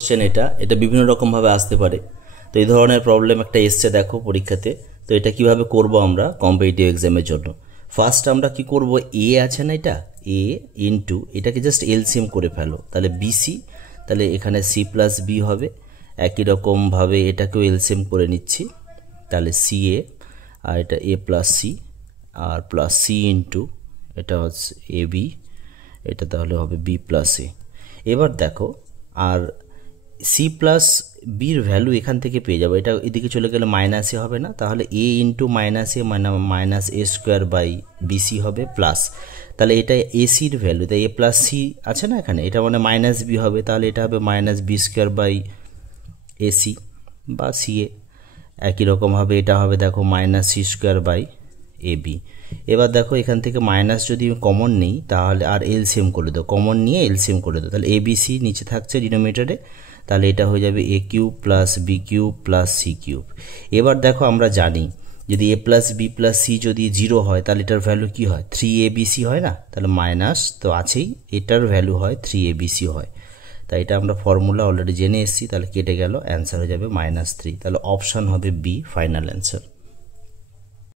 Question এটা বিভিন্ন রকম ভাবে আসতে পারে। তো এই ধরনের প্রবলেম একটা এসছে দেখো পরীক্ষাতে। তো এটা কিভাবে করব আমরা কম্পিটিটিভ এক্সামের জন্য? ফার্স্ট আমরা কি করব, এ আছে না, এটা এ ইনটু এটাকে জাস্ট এলসিএম করে ফেলো, তাহলে বিসি, তাহলে এখানে সি প্লাস বি হবে। একই রকম ভাবে এটাকেও এলসিএম করে নিচ্ছি, তাহলে সি এ, আর এটা এ প্লাস সি, আর প্লাস সি ইন্টু এটা হচ্ছে এ বি, এটা তাহলে হবে বি প্লাস এ। এবার দেখো, আর সি প্লাস বির ভ্যালু এখান থেকে পেয়ে যাবো, এটা এদিকে চলে গেলে মাইনাস এ হবে না, তাহলে এ ইন্টু মাইনাস এ মানে minus a square by bc হবে প্লাস, তাহলে এটা এসির ভ্যালু, তাই এ প্লাস সি আছে না এখানে, এটা মানে মাইনাস বি হবে, তাহলে এটা হবে minus b square by ac বা সি এ। একই রকমভাবে এটা হবে দেখো minus c square by a b. এবার দেখো এখান থেকে মাইনাস যদি কমন নেই তাহলে আর এলসিএম করে দাও, কমন নিয়ে এলসিএম করে দাও, তাহলে এ বি সি নিচে থাকছে ডিনোমিনেটরে, তাহলে এটা হয়ে যাবে A cube plus B cube plus C cube. এবার দেখো আমরা জানি যদি A plus B plus C যদি 0 হয় তাহলে এটার ভ্যালু কি হয়, 3abc হয় না, তাহলে মাইনাস তো আছেই, এটার ভ্যালু হয় 3abc হয়। তাই এটা আমরা ফর্মুলা অলরেডি জেনে এসেছি, তাহলে কেটে গেল, অ্যান্সার হয়ে যাবে -3। তাহলে অপশান হবে বি ফাইনাল অ্যান্সার।